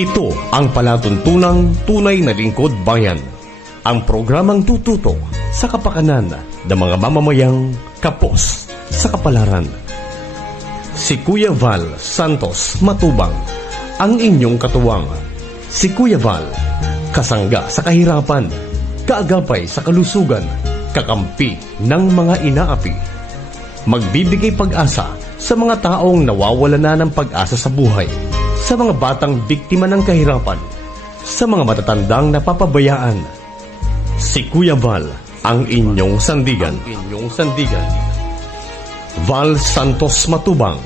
Ito ang palatuntunang tunay na lingkod bayan. Ang programang tututo sa kapakanan ng mga mamamayang kapos sa kapalaran. Si Kuya Val Santos Matubang, ang inyong katuwang. Si Kuya Val, kasangga sa kahirapan, kaagapay sa kalusugan, kakampi ng mga inaapi. Magbibigay pag-asa sa mga taong nawawala na ng pag-asa sa buhay, sa mga batang biktima ng kahirapan, sa mga matatandang napapabayaan. Si Kuya Val, ang inyong sandigan. Val Santos Matubang,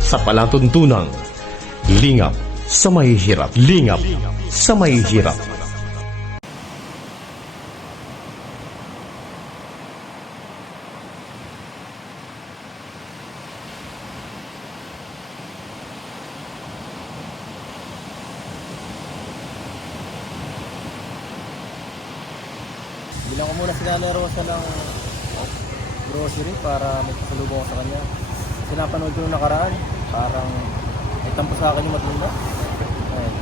sa palatuntunang lingap sa mahihirap. Lingap sa mahihirap. Bilang ko muna si Nanay Rosa ng grocery para may pasalubong ko sa kanya. Sinapanood ko nung nakaraan, parang may tampo sa akin yung matunda. Ayan.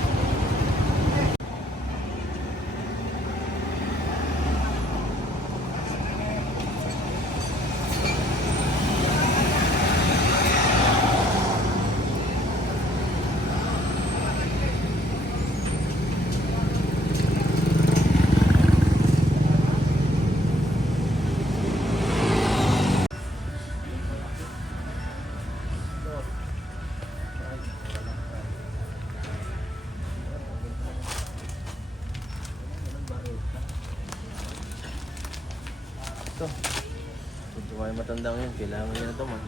Ito. Ito kayo matandang yun. Kailangan niya na ito man.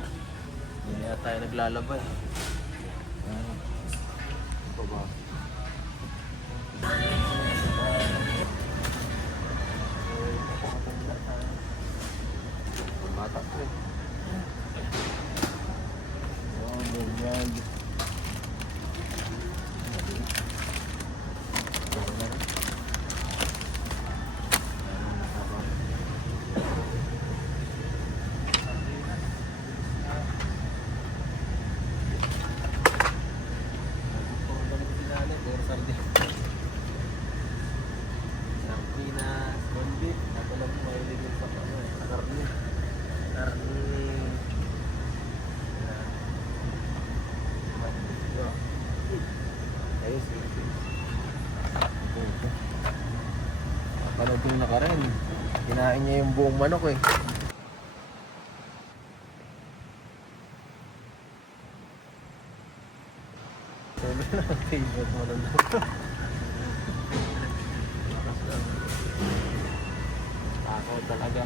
Hindi na tayo naglalabay. Ito ba? Bata ko eh. Oh, ganyan. Panood ko na ka rin. Kinain niya yung buong manok eh. Solo na ang favorite mo lang. Takaw talaga.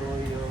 Toyo.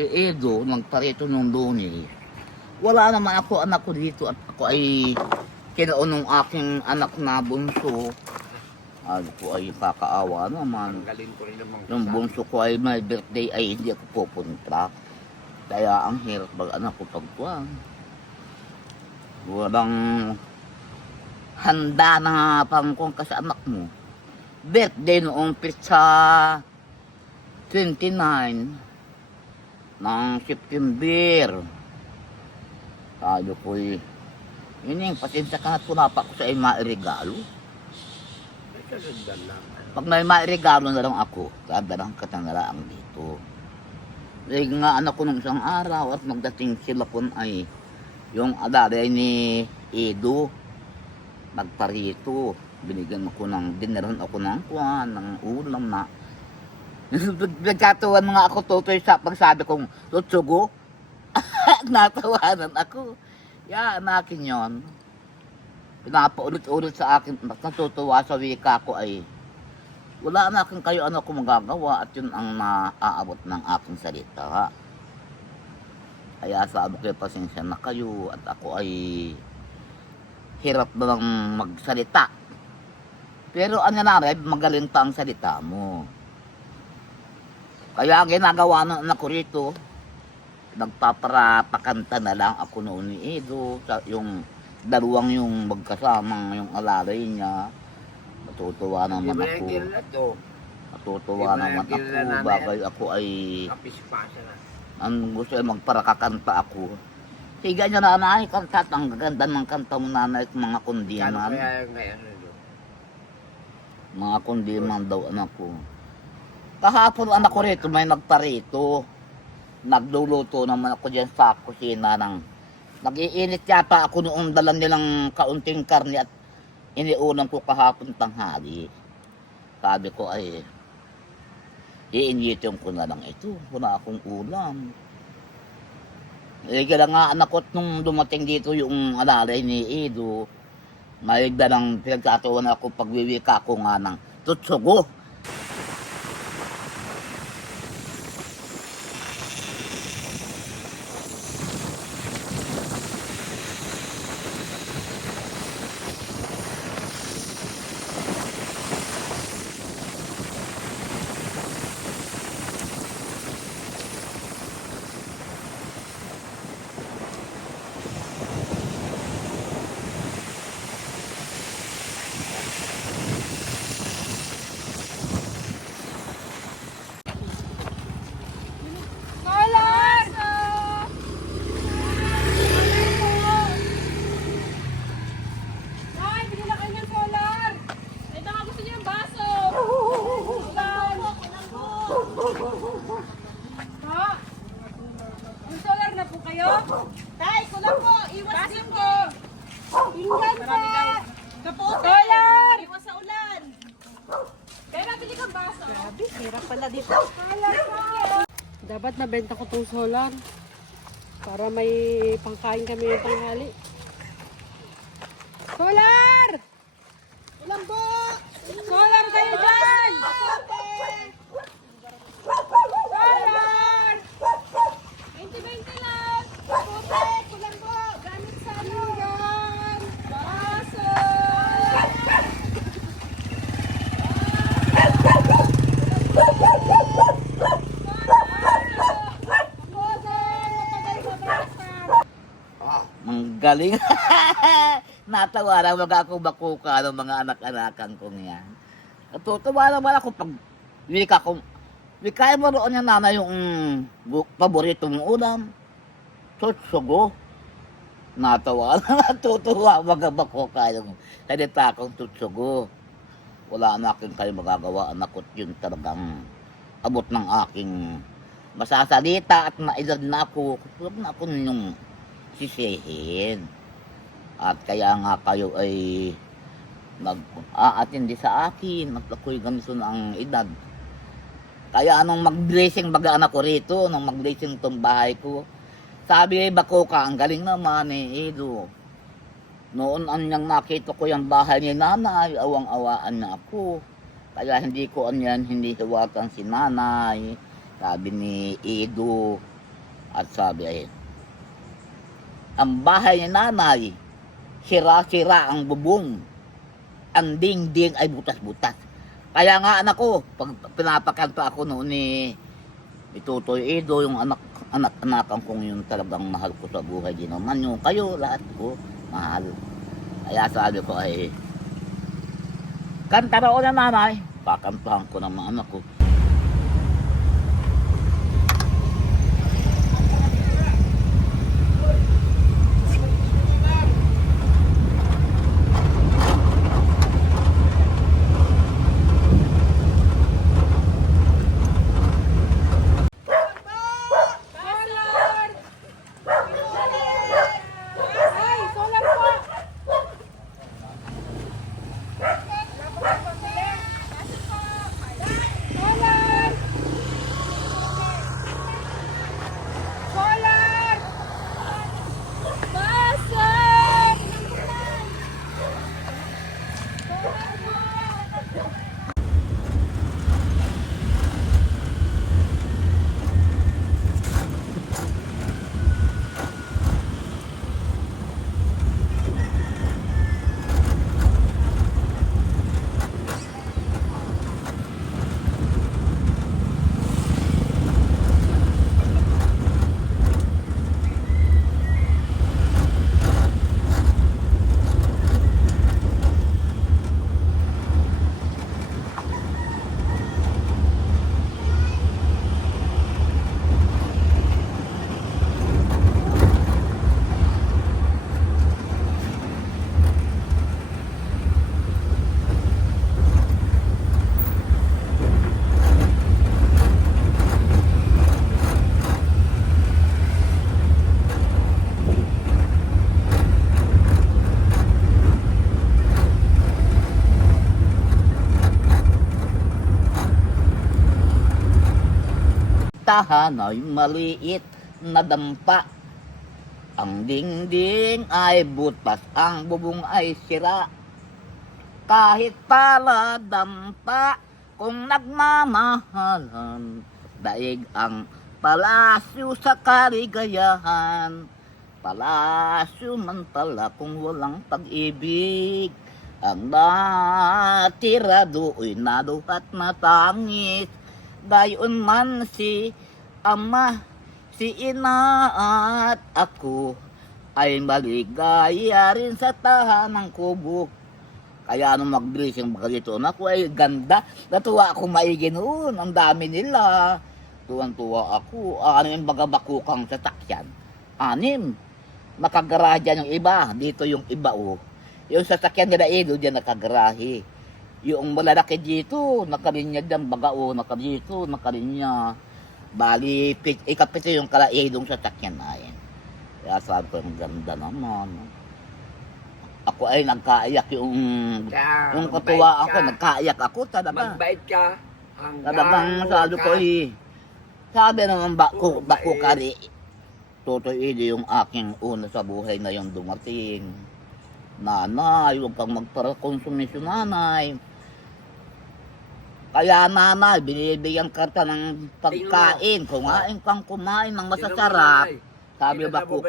si Edo, nagparito nung Lunes. Wala naman ako anak ko dito at ako ay kinaon ng aking anak na bunso. Ano ko ay kakaawa naman. Yung bunso ko ay may birthday ay hindi ako pupunta. Kaya ang hirap anak ko pagkuhan. Walang handa na pangkong kasi anak mo. Birthday noong pizza 29 ng September. Sabi ko ining, pasensya ka na tunapa ko sa ay mairegalo. Pag may mairegalo na lang ako, kadalang katangalaan dito. Eh nga anak ko nung isang araw at magdating sila po ay yung adaray ni Edo, nagparito. Binigyan ako dinaran ako ng kuwan, ng ulam na. Nagkatuwan mga ako tutoy sa pagsabi kong tutsugo. Natawanan ako. Yan, akin yon. Pinapaulit-ulit sa akin, natutuwa sa wika ko ay wala na akin kayo ano ko magagawa at yun ang naaabot ng aking salita. Kaya sabi ko pasensya na kayo at ako ay hirap na lang magsalita. Pero ano na rin, magaling pa ang salita mo. Kaya ang ginagawa ng anak ko rito, nagpaparapakanta na lang ako noon ni Edo, yung dalawang yung magkasamang yung alalay niya. Matutuwa naman ako. Matutuwa naman ako, bagay ako ay ang gusto ay magparakakanta ako. Higa niya na nanay, kanta, ang gaganda ng kanta mo nanay, mga kundiman. Mga kundiman daw anak ko. Kahapon anak ko rito, may nagparito. Nagluluto naman ako dyan sa kusina ng nag-iinit yata ako noong dalan nilang kaunting karne at iniulam ko kahapon tanghali. Sabi ko ay iinitin ko na lang ito. Wala akong ulam. Eh kaya nga anak ko nung dumating dito yung alalay ni Edo, may dalang pinagkatuan ako pagwiwika ko nga ng tutsugo. Tay, kulang po. Iwas din po. Pinggan pa. Kapote. Iwas sa ulan. Kaya nabili kang baso. Grabe, hirap pala dito. Dapat nabenta ko tong solar para may pangkain kami ng tanghali. Solar! Ulan po. Solar kayo dyan! Solar! 20-20 lang. Kapote. Kulang po. Gamit sa ano. Baso. Ang galing. Natawa lang magkakubakuka ng mga anak-anakan kong yan. Natutuwa naman ako pag wika mo roon yung nanay yung paborito mong ulam. Tutsugo. Natawa lang, natutuwa magkakubakuka yung salita kong tutsugo. Wala na aking kayo magagawa, anak ko yun talagang abot ng aking masasalita at naedad na ako. Huwag na ako ninyong sisihin. At kaya nga kayo ay nag-aatindi sa akin at ako'y ganito na ang edad. Kaya anong mag-blessing baga anak ko rito, nung mag-blessing itong bahay ko, sabi ay bako ka, ang galing naman eh, Edo. Noon anyang nakita ko yung bahay ni nanay, awang-awaan na ako. Kaya hindi ko anyan, hindi hiwatan si nanay. Sabi ni Edo, At sabi ay, ang bahay ni nanay, sira-sira ang bubong. Ang dingding ay butas-butas. Kaya nga anak ko, pag pinapakanta ako noon ni Tutoy Edo, yung anak-anakan kong yung talagang mahal ko sa buhay din naman. Yung kayo, lahat ko, mahal. Kaya sabi ko ay, kanta raw na nanay, kakantahan ko ng mga anak ko. Ay, solar po! Solar! Solar! Basag! Solar po! Tahan ay maliit na dampa. Ang dingding ay butas, ang bubong ay sira. Kahit pala dampa, kung nagmamahalan, daig ang palasyo sa kaligayahan. Palasyo man pala kung walang pag-ibig. Ang natira do'y naduhat na tangis. Gayon man si ama, si ina at ako ay maligaya rin sa tahanang kubo. Kaya nung mag-blessing dito, ako ay ganda. Natuwa ako maigi noon. Ang dami nila. Tuwan-tuwa ako. Ano yung bagabakukang sasakyan? 6. Nakagarahe yung iba. Dito yung iba Yung sasakyan nila diyan nakagarahe. Yung malalaki dito, nakarinya dyan, bagao, nakarito, nakarinya. Bali, ikapito yung kalaidong sasakyan na yan. Kaya sabi ko, ang ganda naman. Ako ay nagkaiyak yung katuwa ako, nagkaiyak ako talaga. Magbait ka. Talagang sabi ko sabi naman bako kari. Tutoy Edo yung aking una sa buhay na yung dumating. Nanay, huwag kang magpara-konsumisyon nanay. Kaya nanay, binibigyan ka ng pagkain. Kumain kang kumain ng masasarap. Sabi ba ko,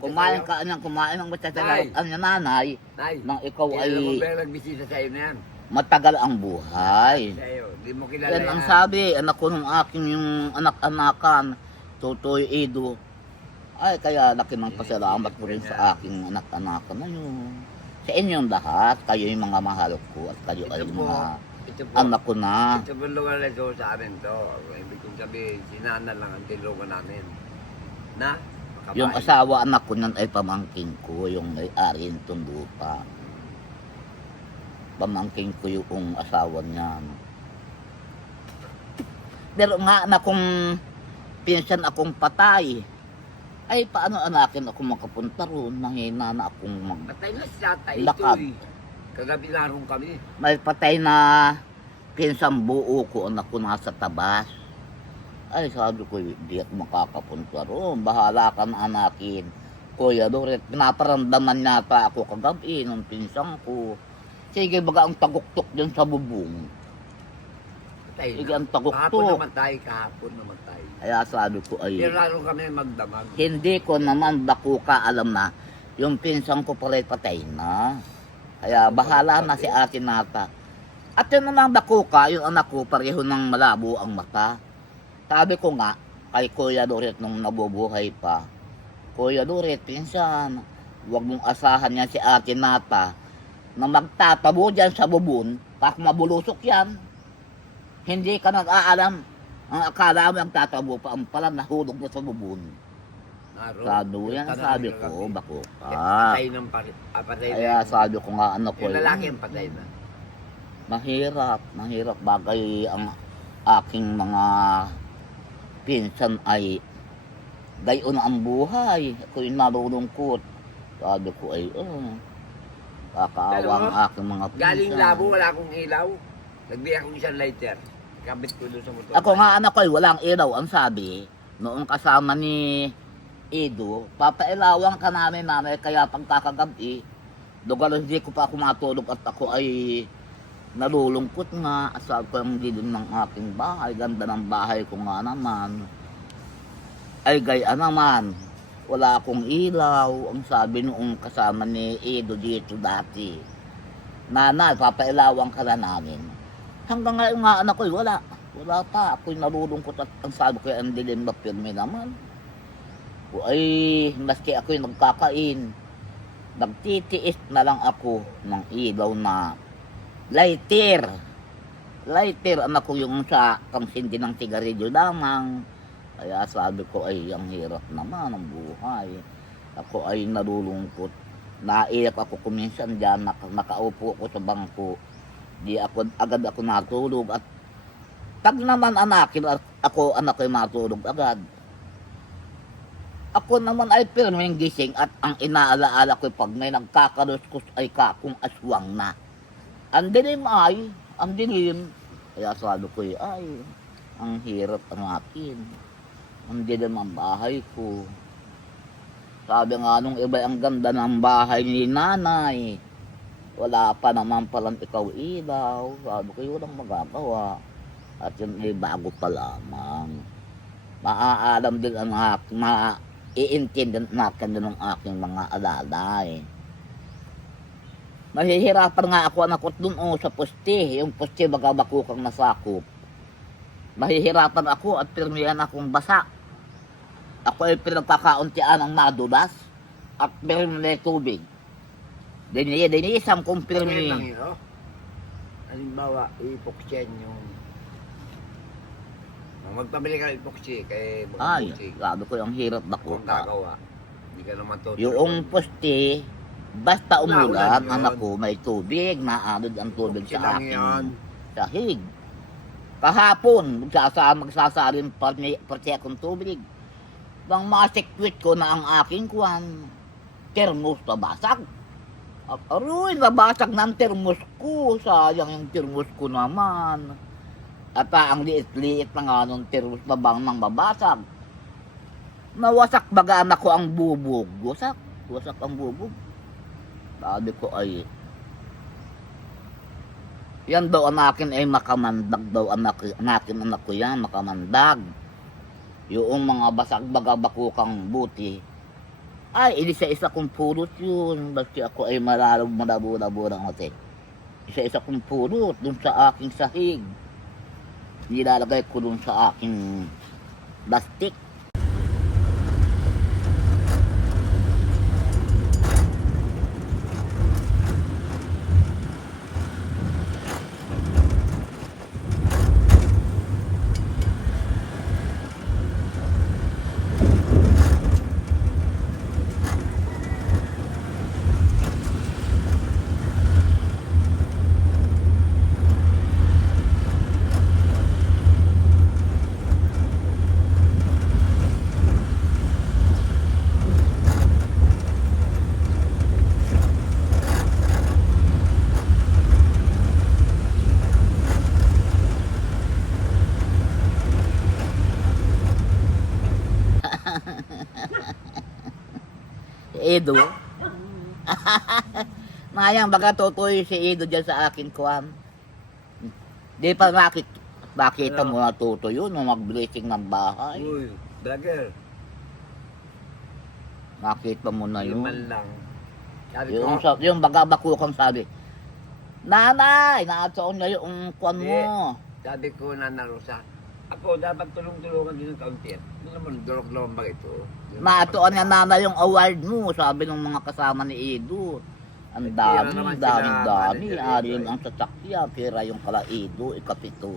kumain ka ng masasarap. Ang nanay, nang ikaw ay nagbisita sa'yo na yan. matagal ang buhay. Sa'yo, di mo kilala Yan ang sabi, anak ko nung aking yung anak-anakan, Tutoy Edo. Ay, kaya laki ng pasalamat ko rin sa aking anak-anakan na yun. Sa inyong lahat, kayo yung mga mahal ko at kayo ay mga anak ko na. Ito po lugar na ito sa amin to. Ibig kong sabihin, sinana lang ang tinulungan namin. Na? Makabayan. Yung asawa anak ko nun ay pamangking ko, yung may-ari nitong lupa. Pamangking ko yung asawa niya. Pero nga na kung pinsan akong patay, ay paano anakin ako makapunta roon? Nangina na akong Patay na siya, tayo lakad. ito eh. Kagabi larong kami. May patay na pinsang buo ko, anak ko nasa tabas. Ay, sabi ko, hindi ako makakapunta roon. Bahala ka na anakin. Kuya Loret, pinaparamdaman yata ako kagabi ng pinsang ko. Sige, baga ang taguktok dyan sa bubong. Patay na. Ang tagok Kahapon to. namatay, kahapon namatay. Kaya sabi ko ay, Lalo kami magdamag. hindi ko naman bakuka alam na yung pinsan ko pala patay na. Kaya bahala na si Ate Nata. At yun naman bakuka, yung anak ko pareho ng malabo ang mata. Sabi ko nga, kay Kuya Doret nung nabubuhay pa, Kuya Doret, pinsan, huwag mong asahan yan si Ate Nata na magtatabo dyan sa bubon, pak mabulusok yan. Hindi ka nag-aalam. Ang akala mo ang tatabo pa, ang pala nahulog na sa bubon. Naroon. Sabi yan, Tanong sabi nila ko, kami. bakuka. Patay ng patay na. Kaya sabi ko nga, ano ko, Yung lalaki ang patay na. mahirap bagay ang aking mga pinsan ay gayon ang buhay. Ako'y nalulungkot. Sabi ko ay, kakaawa ang aking mga pinsan. Galing labo, wala akong ilaw. Nagbigay akong isang lighter. Kabit ko doon sa motor. Ako nga anak ko ay walang ilaw. Ang sabi, noong kasama ni Edo, papailawang ka namin nanay, kaya pagkakagabi, dugalo hindi ko pa ako matulog at ako ay nalulungkot nga. Sabi ko yung dilim ng aking bahay, ganda ng bahay ko nga naman. Ay gaya naman, wala akong ilaw. Ang sabi noong kasama ni Edo dito dati, nanay, papailawang ka na namin. Hanggang ngayon nga anak ko, wala pa. Ako'y nalulungkot at ang sabi ko ang dilim na pirmi naman. O ay, maski ako'y nagkakain, nagtitiis na lang ako ng ilaw na lighter. Lighter, anak ko yung sa pangsindi ng sigarilyo lamang. Kaya sabi ko ay, ang hirap naman ang buhay. Ako ay nalulungkot. Naiyak ako kuminsan dyan, nakaupo ko sa bangko. Di ako, agad ako natulog at pag naman anak ko ay matulog agad. Ako naman ay pirming gising at ang inaalaala ko pag may nagkakaluskos ay kakong aswang na. Ang dilim. Kaya sabi ko ay, ang hirap ang akin. Ang dilim ang bahay ko. Sabi nga nung iba, ang ganda ng bahay ni nanay. Wala pa naman palang ikaw ilaw. Sabi ko, walang magagawa. At yun ay bago pa lamang. Maaalam din ang aking, iintindihan natin din ang aking mga alalay. Mahihirapan nga ako anak ko dun sa poste. Yung poste bagabakukang nasakop. Mahihirapan ako at pirmihan akong basa. Ako ay pinagkakauntian ng madulas at meron na tubig. Dinisam kong pirmi. Lang yun, oh. Halimbawa, ipoksyan yung... Magpabili ka ng epoxy kay Ay, epoxy. sabi ko yung hirap na ko. Kung gagawa, hindi ka naman tutulog. Yung poste, basta umulan, Naulan yun. anak ko, may tubig, naanod ang tubig Epoxy sa lang akin. yun. Sahig. Kahapon, magsasalim pati akong tubig. Nang masikwit ko na ang aking kwan, termos na basag. Aroy, nabasag ng termos ko. Sayang yung termos ko naman. At ang liit-liit na nga nung termos na bang nang babasag. Nawasak baga anak ko ang bubog. Wasak ang bubog. Sabi ko ay, yan daw ang akin ay makamandag daw anak ko yan, makamandag. Yung mga basag baga bakukang buti, ay isa-isa kong pulot yun. Basta ako ay malabo ng ate. Isa-isa kong pulot dun sa aking sahig. Nilalagay ko dun sa aking plastic. Edo. Mayang baga tutoy si Edo dyan sa akin kuwan. Di pa Bakita Ano? mo natutuyo nung mag-blessing ng bahay. Uy, vlogger. Nakita mo na yun. Man lang. Sabi ko, Yung bagabakukang sabi, Nanay, naataon na yung kwan mo. sabi ko na Rosa, ako dapat tulong-tulungan din ng kaunti. Ano naman, durok-durok ba ito? Naatuan nga nanay yung award mo, sabi ng mga kasama ni Edo. Ang Pera dami, naman dami. sila, manager Ari Edo, ang sasakyan, pera yung kala Edo, ikapito.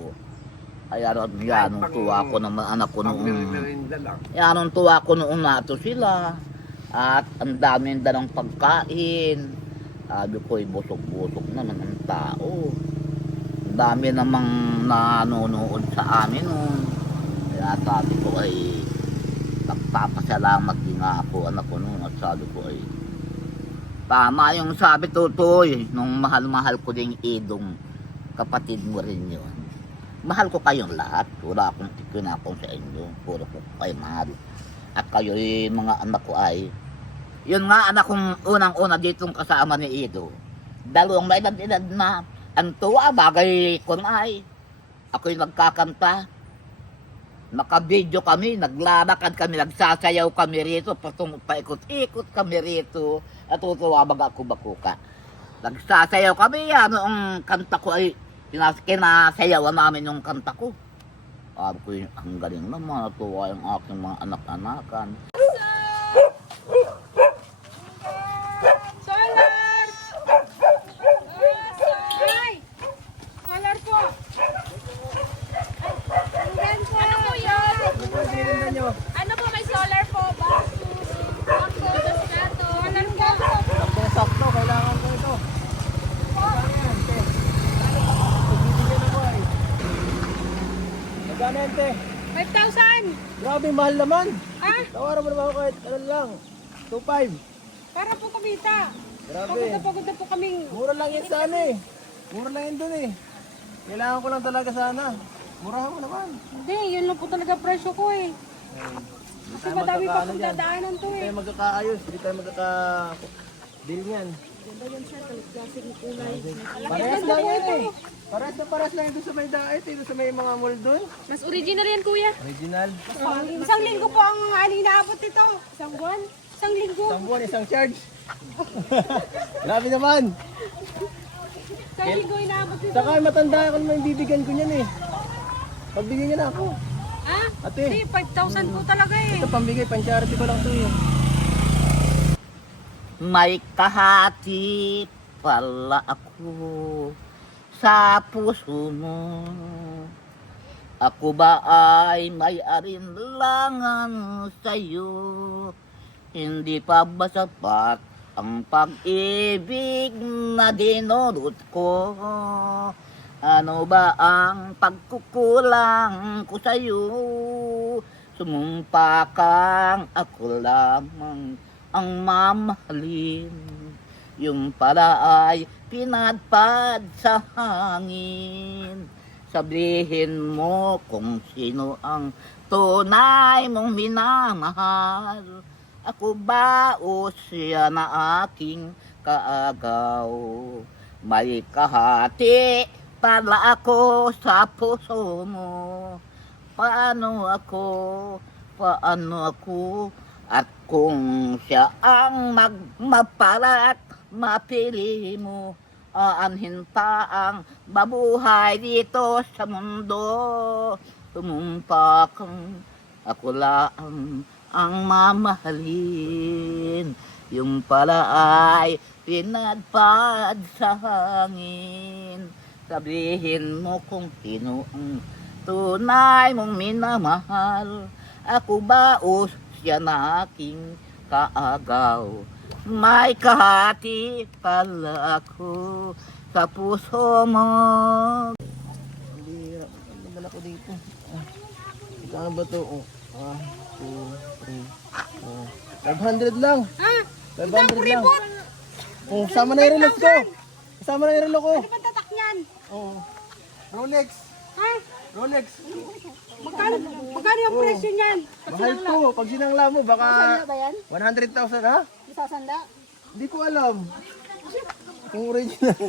Kaya yan, nung tuwa ko ng mga anak ko noong, Pang-merinda lang. yan nung tuwa ko noong nato sila. At ang dami ng pagkain. Sabi ko, busog-busog naman ang tao. Ang dami namang nanonood sa amin noon. Kaya sabi ko ay nagpapasalamat din nga ako anak ko noon. At sabi ko ay tama yung sabi Tutoy, nung mahal-mahal ko din Idong, kapatid mo rin yun. Mahal ko kayong lahat. Wala akong ikinakong sa inyo. Puro ko kayo mahal. At kayo mga anak ko ay yun nga anak kong unang-una ditong kasama ni Ido. Dalawang may edad na. Ang tuwa, bagay ko na ay. Ako'y nagkakanta. Naka-video kami, naglalakad kami, nagsasayaw kami rito. Paikot-ikot kami rito. At tutuwa baga ako bakuka. Nagsasayaw kami yan. Noong kanta ko ay kinasayawan namin yung kanta ko. Sabi ko, ang galing naman. Natuwa yung aking mga anak-anakan. Solar! Ay! Solar po! Ano po yun? Tingnan nyo. Ano po may solar po? Baso, bangko, gato. Solar po. Sakto, kailangan ko ito. Pagbibigyan ako ay. Magkano yan, te? 5,000! Grabe, mahal naman. Ah? Tawaran mo naman ako kahit ano lang. 2.5. Para po kumita. Grabe. Pagod na po kaming... Mura lang yan sana eh. Mura lang yan dun eh. Kailangan ko lang talaga sana. Murahan mo naman. Hindi, yun lang po talaga presyo ko eh. Kasi madami pa pong dadaanan to Hindi eh. tayo magkakaayos. Hindi tayo magkaka-deal niyan. Parehas lang yan eh. Parehas lang yan doon sa may daet eh. Doon sa may mga mall doon. Mas original yan kuya. Original. Isang linggo po ang inaabot ito. Isang buwan. Isang linggo. Isang buwan, isang charge. Grabe naman. Isang linggo inaabot ito. Saka matanda ako naman bibigyan ko niyan eh. Pagbigyan niya na ako. Ah? Ate. Hindi, 5,000 po talaga eh. Ito pambigay, pan-charity ko lang ito eh. May kahati pala ako sa puso mo. Ako ba ay may arinlangan sa'yo? Hindi pa ba sapat ang pag-ibig na dinulot ko? Ano ba ang pagkukulang ko sa'yo? Sumumpa kang ako lamang ang mamahalin. Yung pala ay pinadpad sa hangin. Sabihin mo kung sino ang tunay mong minamahal. Ako ba o siya na aking kaagaw? May kahati pala ako sa puso mo. Paano ako? At kung siya ang magmapalat, mapili mo, aanhin pa ang mabuhay dito sa mundo. Tumumpa kang ako lang ang mamahalin. Yung pala ay pinadpad sa hangin. Sabihin mo kung sino ang tunay mong minamahal. Ako ba o siya na aking kaagaw? May kahati pala ako sa puso mo. Hindi, ang dala ko dito. Saan ba ito? 500 lang. Ah, 500 lang. Oh, sama na yung relo ko. Kasama na yung relo ko. ano ba tatak niyan? Oh. Rolex. Ha? Rolex. Magkano yung presyo niyan? Mahal to. Pag sinangla mo, baka Ba yan? 100,000 ha? Isasanda? Hindi ko alam. Kung original.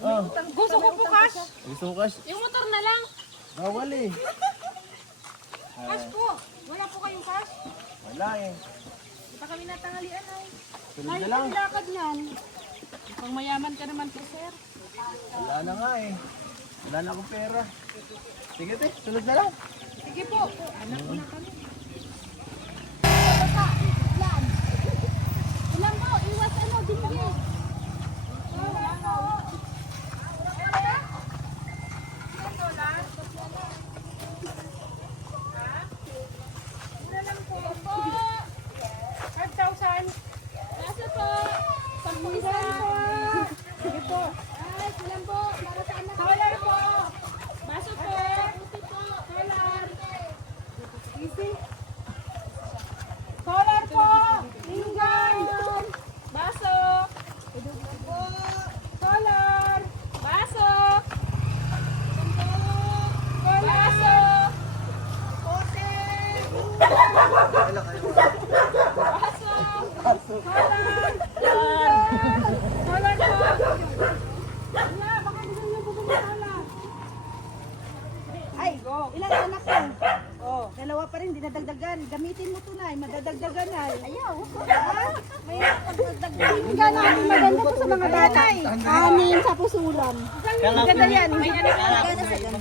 Oh, Gusto ko po cash. gusto mo cash? Yung motor na lang. Bawal eh. Cash po. Wala po kayong cash. Wala eh. Di pa kami natangalian ay. Sunod na lang. Lakad niyan. Pang mayaman ka naman po, sir. Wala na nga eh. Wala na akong pera. Sige te, sunod na lang. Sige po. Anak ko na kami. Ilan po? Iwas ano, binigay. Nasa po. Pag-isa. Sige po. Ay, silang po. Para sa anak. Solar po. Baso po. Puti po. Solar. Easy. Solar po. Linggan. Baso. Solar. Baso. Baso. Pote. Baso. Solar. Solar po. Wala, baka gusto niyo po solar. Ay, ilang anak ko? Oh, dalawa pa rin, dinadagdagan. Gamitin mo to na, madadagdagan na. Ayaw. Ha? May dagdagan. Hindi namin maganda to sa mga batay. Anin sa pusulan. Maganda yan.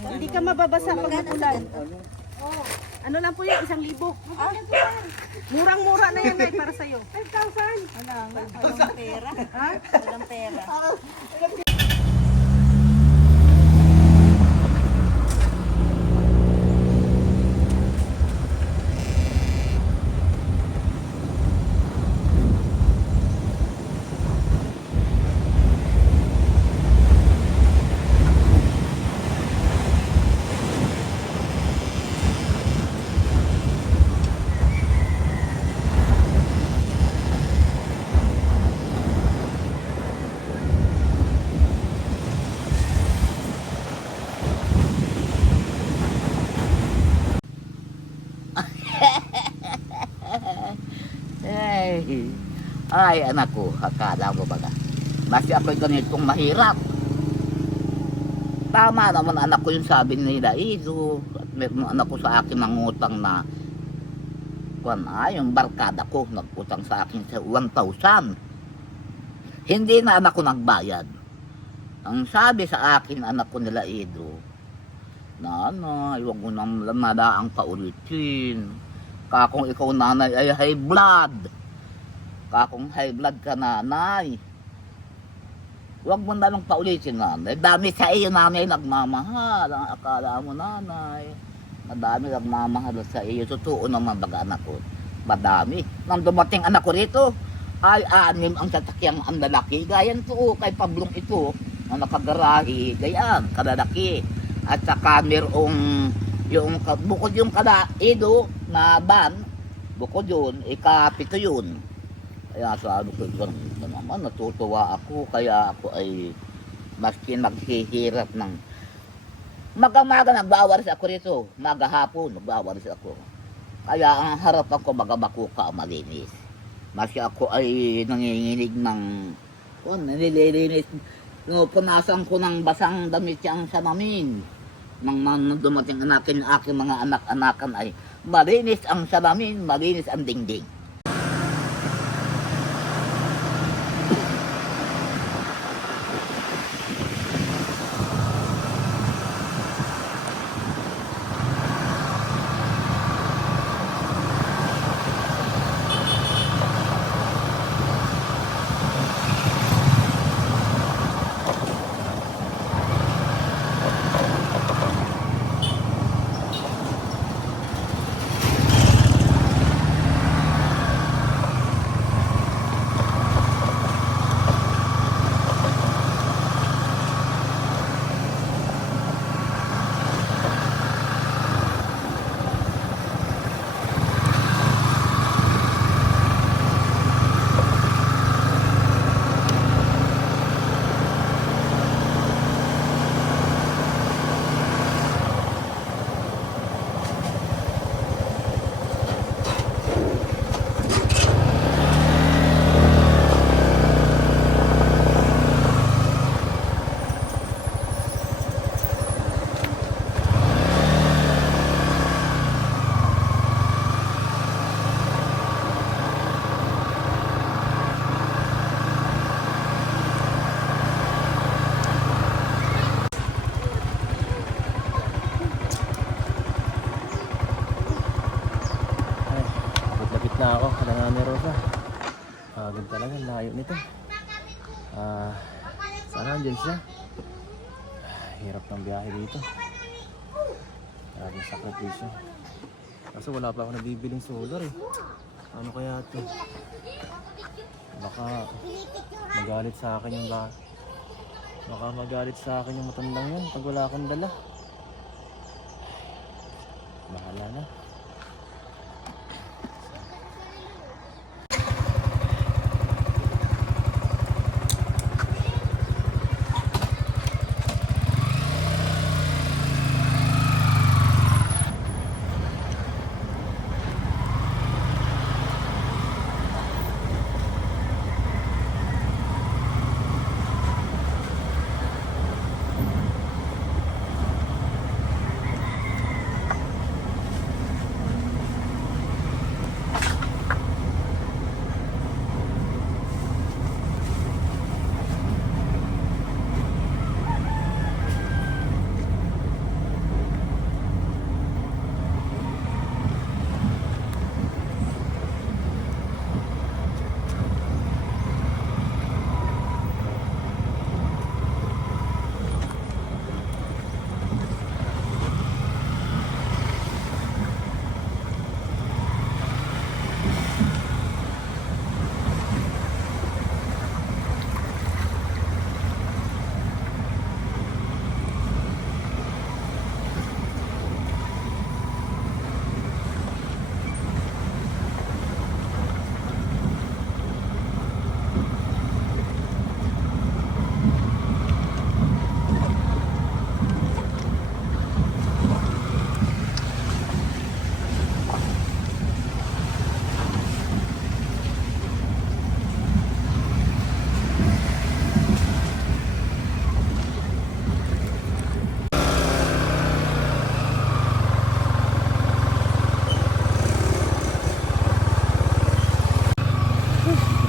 Hindi ka mababasa pag ulan. Oh, ano lang po yan, 1,000. Murang-mura na yan ay para sa'yo. 5,000. Walang pera. Ha? Walang pera. Ay, anak ko, akala mo ba na? Basta ako'y ganitong mahirap. Tama naman anak ko yung sabi nila, Ido. At meron anak ko sa akin ng utang na yung barkada ko, nag-utang sa akin sa 1,000. Hindi na anak ko nagbayad. Ang sabi sa akin, anak ko nila, Ido, nanay, huwag mo nang nadaang paulitin. Kakong ikaw nanay ay high blood. Kakong high blood ka nanay. Huwag mo na lang paulitin nanay. Dami sa iyo nanay nagmamahal. Ang akala mo nanay. Madami nagmamahal sa iyo. Totoo naman baga anak ko. Madami. Nang dumating anak ko rito, ay 6 ang sasakyang ang lalaki. Gayan to kay Pablong ito. Na nakagarahi. Gayan, kalalaki. At saka merong yung bukod yung Ido na ban, bukod yun, ikapito yun. Kaya sabi ko, naman natutuwa ako, kaya ako ay maski maghihirap ng maga-maga nagbawaris ako rito, maga-hapon nagbawaris ako. Kaya ang harapan ko magabakuka malinis. Maski ako ay nanginginig ng nililinis, punasan ko ng basang damit siyang sa namin. Nang dumating ang aking mga anak-anakan ay malinis ang salamin, malinis ang dingding. na ako, Nanay Rosa. Pagod talaga, layo nito. Sana andyan siya. Hirap ng biyahe dito. Maraming sakripisyo. Kaso wala pa ako nabibiling solar eh. Ano kaya ito? Baka magalit sa akin yung baka magalit sa akin yung matandang yan pag wala akong dala. Bahala na.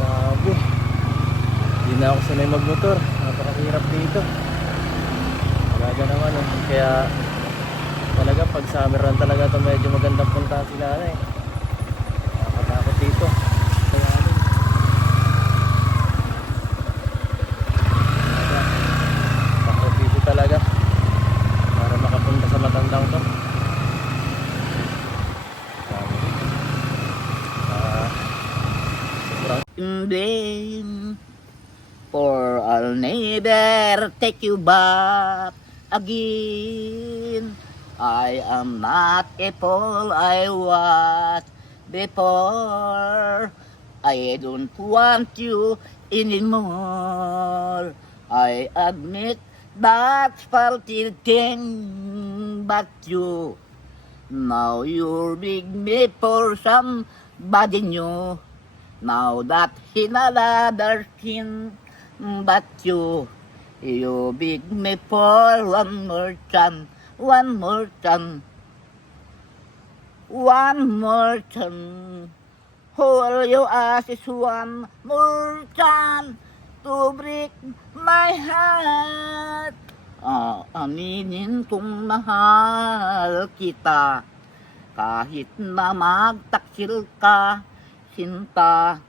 Grabe. Hindi na ako sanay magmotor. Napakahirap dito. Talaga naman eh. Kaya talaga pag summer run talaga ito medyo magandang punta sila na eh. Nakakatakot dito. Kaya ano. Sakripisyo talaga para makapunta sa matandang to. Grabe. Sobrang In vain, for I'll never take you back again. I am not a fool I was before. I don't want you anymore. I admit that's faulty thing, but you now you're big me for somebody new. Now that in another skin, but you big me for one more chance, one more chance, one more chance. All you ask is one more chance to break my heart. Aminin kong mahal kita, kahit na magtaksil ka, sinta.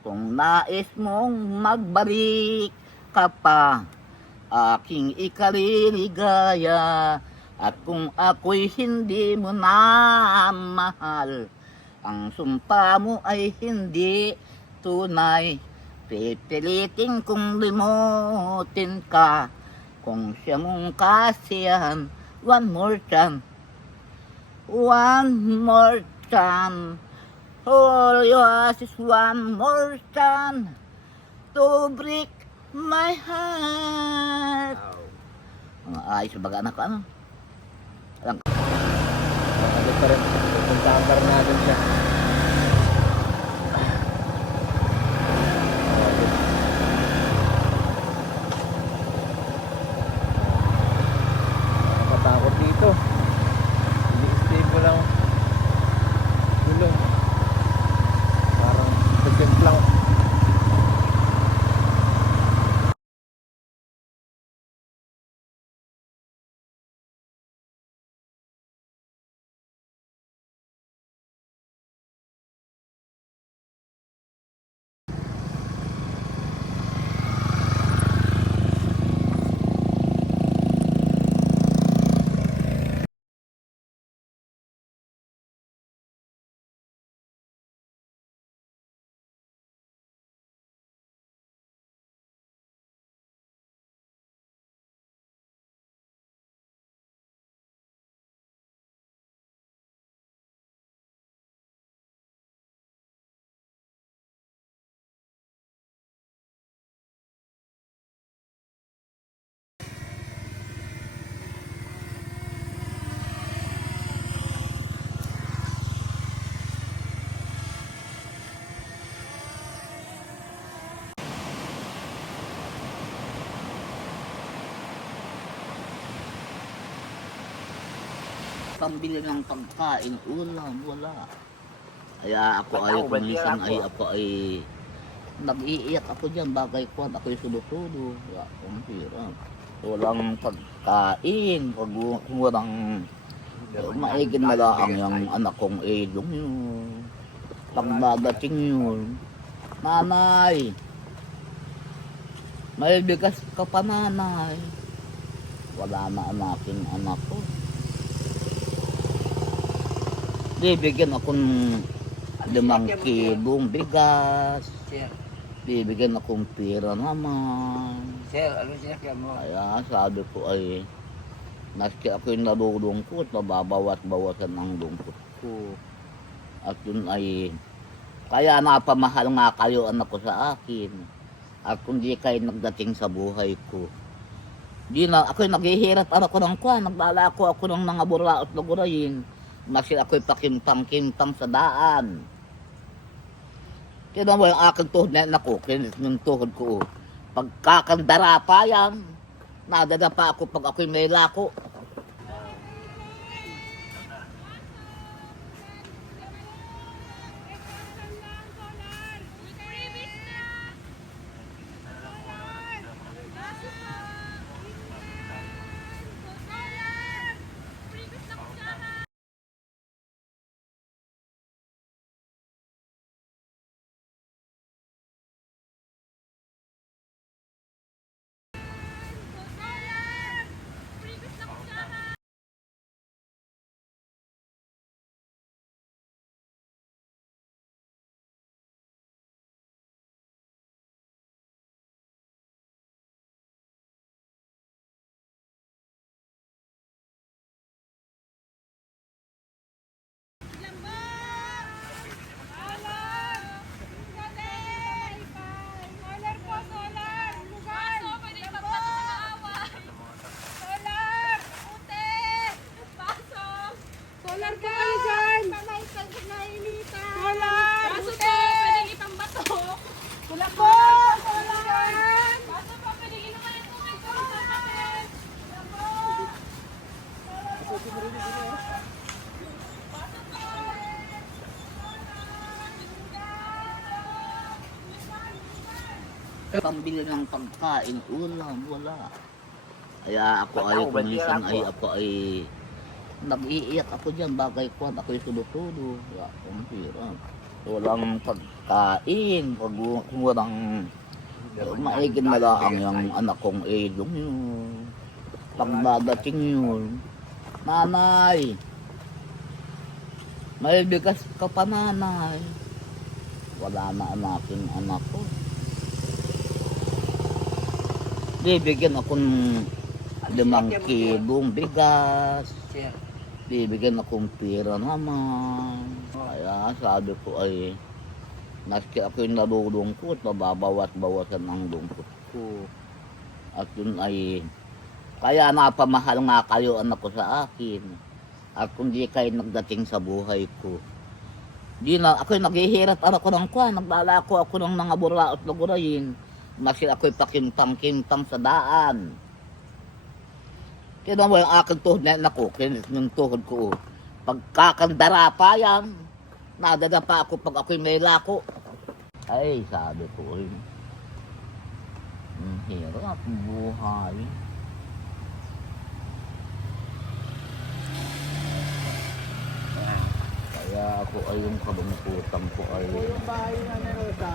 Kung nais mong magbalik ka pa, aking ikaliligaya. At kung ako'y hindi mo na mahal, ang sumpa mo ay hindi tunay. Pipilitin kong limutin ka, kung siya mong kasiyahan. One more chance, one more chance. All you ask is one more chance to break my heart. Ang ayos na baga anak ko, ano? Nakagod pa rin. Puntahan pa rin natin siya. pambili ng pagkain, ulam, wala. Kaya ako ay, kung minsan ay ako ay nag-iiyak ako dyan, bagay ko, ako'y sulo-sulo. Wala akong hirap. Walang pagkain, pag walang maigin na lang yung anak kong ilong yun. Pagdadating yun, nanay, may bigas ka pa nanay. Wala na anaking anak ko. Bibigyan akong 5 kilong bigas. Bibigyan akong pera naman. Sir, ano siya mo? Kaya sabi ko ay, maski ako'y nalulungkot, mababawat-bawasan ang lungkot ko. At yun ay, kaya napamahal nga kayo anak ko sa akin. At kung di kayo nagdating sa buhay ko, di na, ako'y naghihirap anak ko ng kwan, naglalako ako ng mga buraot na gurayin. Maski ako'y pakimpang-kimpang sa daan. Kaya mo yung aking tuhod na ako, yung tuhod ko. Pagkakandara pa yan, nadada pa ako pag ako'y may lako. Solar po kayo dyan! Solar! Baso po, pwedeng ipambato. Wala po! Solar! Baso po, pwedeng inuman yung tubig po sa kapit. Wala po! Pambili ng pagkain, ulam, wala. Kaya ako ay, kung minsan ay ako ay nag-iiyak ako dyan, bagay ko, ako'y sulo-sulo. Wala akong hirap. Walang pagkain, pag walang maigin na lang yung anak kong ilong yun. Pagdadating yun, nanay, may bigas ka pa nanay. Wala na anaking anak ko. Bibigyan akong 5 kilong bigas. Sir. Bibigyan akong pera naman. Kaya sabi ko ay, maski ako'y nalulungkot, mababawat-bawasan ang lungkot ko. At yun ay, kaya napamahal nga kayo anak ko sa akin. At kung di kayo nagdating sa buhay ko, di na, ako'y naghihirap anak ko ng kwan, naglalako ako ng mga buraot na gurayin. Maski ako'y pakimpang-kimpang sa daan. Kaya mo yung aking tuhod na ako, yung tuhod ko. Pagkakandara pa yan, nadada pa ako pag ako'y may lako. Ay, sabi ko rin, hirap ang buhay. Kaya ako ay yung kalungkutan ko ay... Yung bahay na Rosa,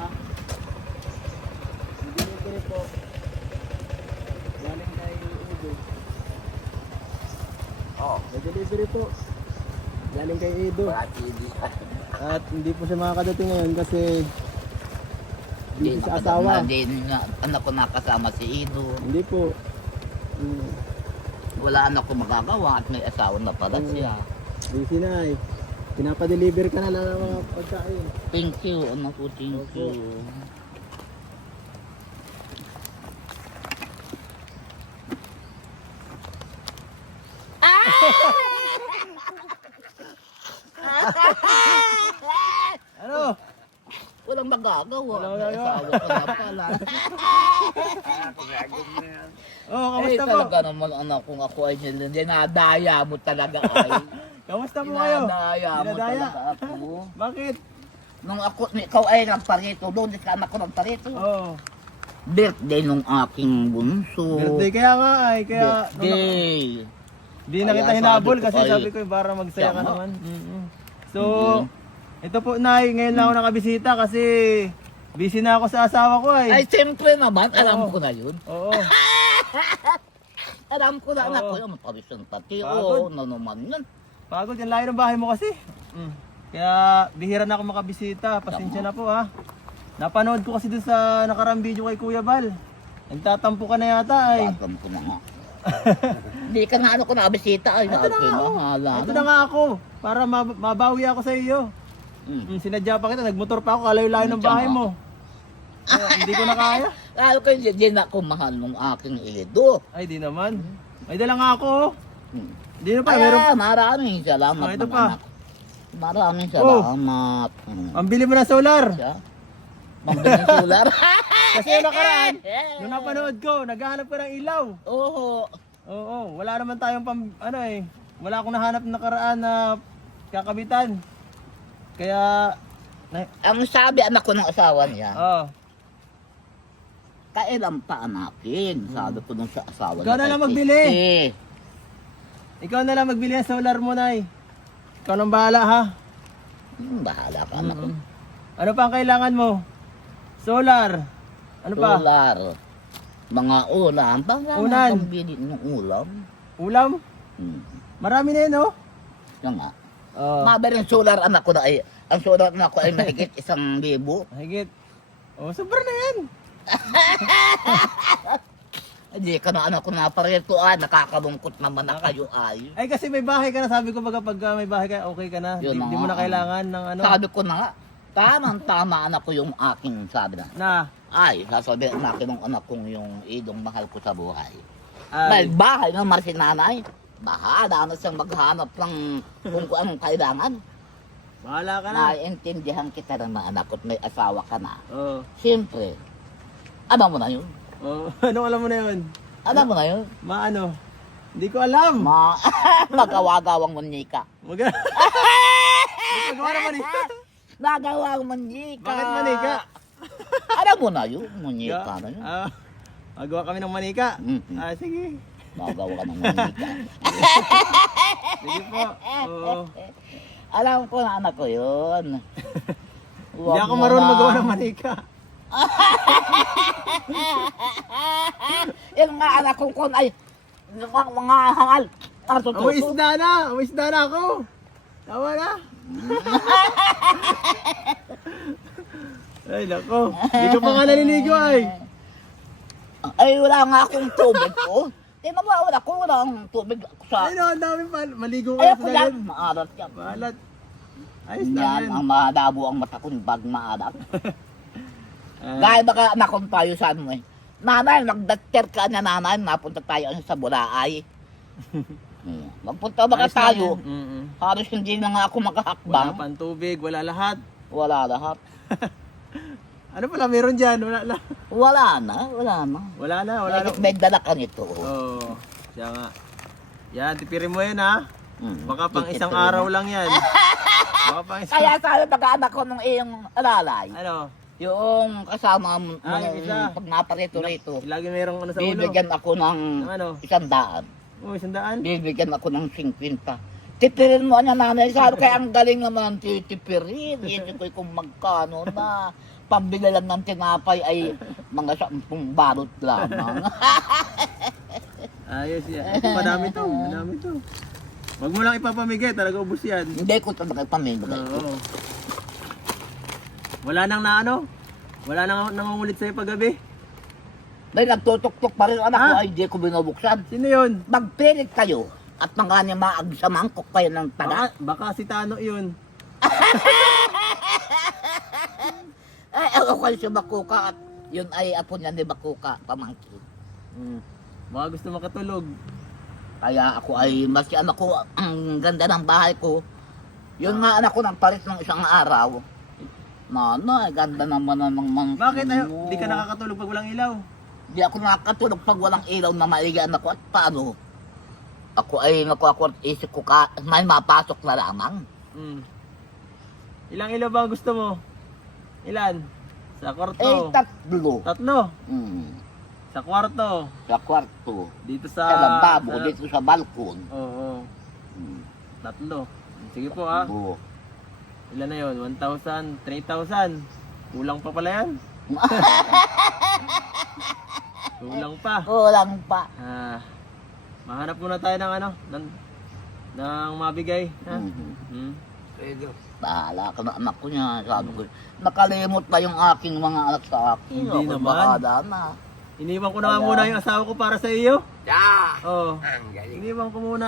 hindi po. Galing kay Edo. Oh, May delivery po. Galing kay Edo. wala TV. At hindi po siya makakadating ngayon kasi busy sa asawa. Hindi nga, anak ko nakasama si Ido. Hindi po. Wala anak ko magagawa at may asawa na pala siya. Busy na eh. Pinapadeliver ka na lang ng mga pagkain. Thank you, anak ko, thank you. Ano? Walang magagawa. Walang May magagawa. asawa ko na pala. Pagagod na yan. Oh, Eh, kamusta po? talaga naman anak kung ako ay dinadaya mo talaga ay. Kamusta po kayo? Dinadaya mo Dinadaya? talaga ako. Bakit? Nung ako, ikaw ay nagparito, doon ka anak ko nagparito. Oo. Birthday nung aking bunso. Birthday kaya nga ay. Kaya Birthday. di na kita Kaya hinabol sabi ko, kasi ay, sabi ko para magsaya ka tama. naman. So, ito po Nay, ngayon lang ako nakabisita kasi busy na ako sa asawa ko ay. Ay, siyempre naman, alam Oo. ko na yun. Oo. Alam ko na, anak Oo. ko yun, pawis yung pati. Pagod. Oo, ano naman yun. Pagod, yung layo ng bahay mo kasi. Kaya bihira na ako makabisita. Pasensya na po ha. Napanood ko kasi doon sa nakarang video kay Kuya Bal. Nagtatampo ka na yata ay. Alam ko na nga. Hindi ka na ano ko nakabisita. Ay, Ito na nga, mahala. Ito na nga ako. Para mabawi ako sa iyo. Sinadya pa kita. Nagmotor pa ako. Kalayo-layo ng bahay mo. Kaya, hindi ko na kaya. Lalo ko hindi na ako mahal nung aking edo. Ay, di naman. May dala nga ako. oh. Di na pa. Kaya Meron. maraming salamat Ah, ito mga pa. anak. Maraming Oh. salamat. Pambili mo ng solar. Siya. Pambiling solar. Kasi yung nakaraan. Yung napanood ko, naghahanap ka ng ilaw. Oo. Oo, wala naman tayong ano eh. Wala akong nahanap na nakaraan na kakabitan. Kaya, Ang sabi anak ko ng asawa niya, oh, kailan pa anakin? Sabi ko nung sa asawa Ikaw na kay lang magbili. Titi. ikaw na lang magbili ng solar mo, Nay. Ikaw nang bahala, ha? Bahala ka anak ko. Ano pa ang kailangan mo? Solar. Ano pa? Solar. Mga ulam. Baka Ulan. nga pambili ng ulam. Ulam? Marami na yun, oh. Yan nga. Oh, Mabaling solar anak ko na ay, ang solar anak ko ay mahigit 1,000. higit. Oh, sobra na yan. Hindi ka na anak ko na pareto nakakalungkot naman na kayo ay. Ay, kasi may bahay ka na. Sabi ko pag may bahay ka, okay ka na. Yun na Di mo nga. na kailangan ng ano. Sabi ko na nga, tamang-tama anak ko yung aking sabi na. Na, Ay, sasabihin natin ng anak kong yung idong mahal ko sa buhay. May ay, bahay naman si nanay. Bahala na siyang maghanap ng kung anong kailangan. bahala ka na. Naiintindihan kita ng mga anak ko at may asawa ka na. Oh, Siyempre, alam mo na yun. oh, anong alam mo na yun? Alam mo na yun. Maano? Hindi ko alam. Magawagawang manika. Magawa naman eh. Magawang manika. Bakit manika? Alam mo na yun. Manika na yun. Ah, magawa kami ng manika. Mhm. Ah, sige. Magawa ka ng manika. Sige po. Oo. Alam ko na anak ko yun. Hindi ako marunong magawa ng manika. Yung nga anak kong kon ay mga hangal. Amoy isda na! Amoy isda na ako! Tawa na! Ay, nako. Hindi ko pa nga naliligo ay. Ay, wala nga akong tubig ko. Wala akong tubig sa... Ay, no, ang dami pa. Maligo Ay, ka ako sa yan. dagat. Maalat yan. Balat. Ayos na Yan, yan. ang madabo ang mata ko, bag maalat. Ah, Dahil baka anak kong tayo sa ano eh. Nanay, magdatter ka na nanay, napunta tayo sa Bulaay. Magpunta baka ayos na tayo. yan. Mm-mm. Halos hindi na nga ako Wala makahakbang. pang tubig, wala lahat. Wala lahat. Ano pala meron dyan? Wala na. Wala na. Wala na, wala na. May dala ka nito. Oo. Siya nga. Yan, tipirin mo yan ha. Baka pang Tikit isang ko araw yun. lang yan. Baka pang isang... Kaya sabi baka anak ko nung iyong alalay. Ano? Yung kasama mo, Ah, yung isa. pag naparito-rito, Lagi merong ano sa ulo. bibigyan ako ng Ano? 100. Oh, 100? Bibigyan ako ng 50. Tipirin mo niya nanay. Sabi kaya ang galing naman titipirin. Iisip ko kung magkano na. Pambili lang ng tinapay ay mga 10 barot lamang. Ayos yan. Madami to. Madami to. Wag mo lang ipapamigay. Talaga ubus yan. Hindi ko talaga pamimigay. Oo. Wala nang na ano? Wala nang nangungulit sa'yo paggabi? May nagtutok-tok pa rin anak ko Ah. ay hindi ko binubuksan. Sino yun? Magpilit kayo at mga niya maagsamangkok kayo ng taga. Baka si Tano yun. Ay, ako kayo si Bakuka at yun ay apo niya ni Bakuka, pamangkin. Baka gusto makatulog. Kaya ako ay, maski anak ko, ang ganda ng bahay ko. Yun nga anak ko nang palit ng isang araw. Nanay, ganda naman ng mga... Bakit di ka nakakatulog pag walang ilaw? Di ako nakakatulog pag walang ilaw na maigaan ako at paano? Ako ay nakuha isip ko may mapasok na lamang. Ilang ilo ba ang gusto mo? Ilan? Sa kwarto? Eh, tatlo. Tatlo. Hmm. Sa kwarto. Sa kwarto. Dito Sa sa... lababo, dito sa balkon. Oo. Hmm. Tatlo. Sige po ah. Oo. Ilan na yun? 1,000? 3,000? Kulang pa pala yan? Kulang pa. Kulang pa. Mahanap muna tayo ng ano, ng mabigay. Ha? Mhm. Pwede. Bahala ka na anak ko niya. Sabi ko, nakalimot pa yung aking mga anak sa akin. Hindi Ako, naman. bahala na. Iniwan ko na nga muna yung asawa ko para sa iyo. Yeah! Oo. Ang galing. Iniwan ko muna.